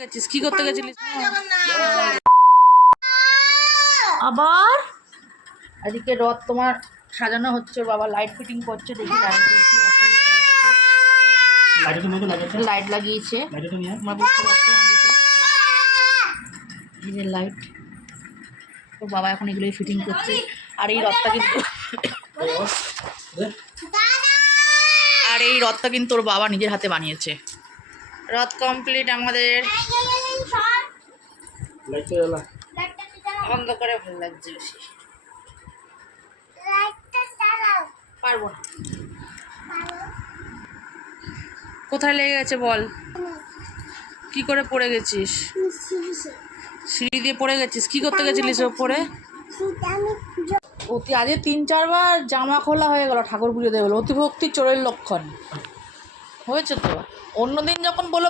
গেছিস কি করতে গেছিলিস আবার? এদিকে রথ তোমার সাজানো হচ্ছে, বাবা লাইট ফিটিং করছে, দেখি লাইট লাগিয়েছে, এই যে লাইট। তো বাবা এখন এগুলোই ফিটিং করছে। আর এই রথটা কিন্তু ওর বাবা নিজের হাতে বানিয়েছে। রথ কমপ্লিট আমাদের। অন্ধকারে ভালো লাগছে বেশি, পারবো না। কোথায় লেগে গেছে বল? কি করে পড়ে গেছিস? সিঁড়ি দিয়ে পড়ে গেছিস? কি করতে গেছিলিস ওপরে? অতি আজকে 3-4 বার জামা খোলা হয়ে গেল, ঠাকুর পুজো দিয়ে গেলো। অতিভক্তি চোরের লক্ষণ হয়েছে তো। অন্যদিন যখন বলো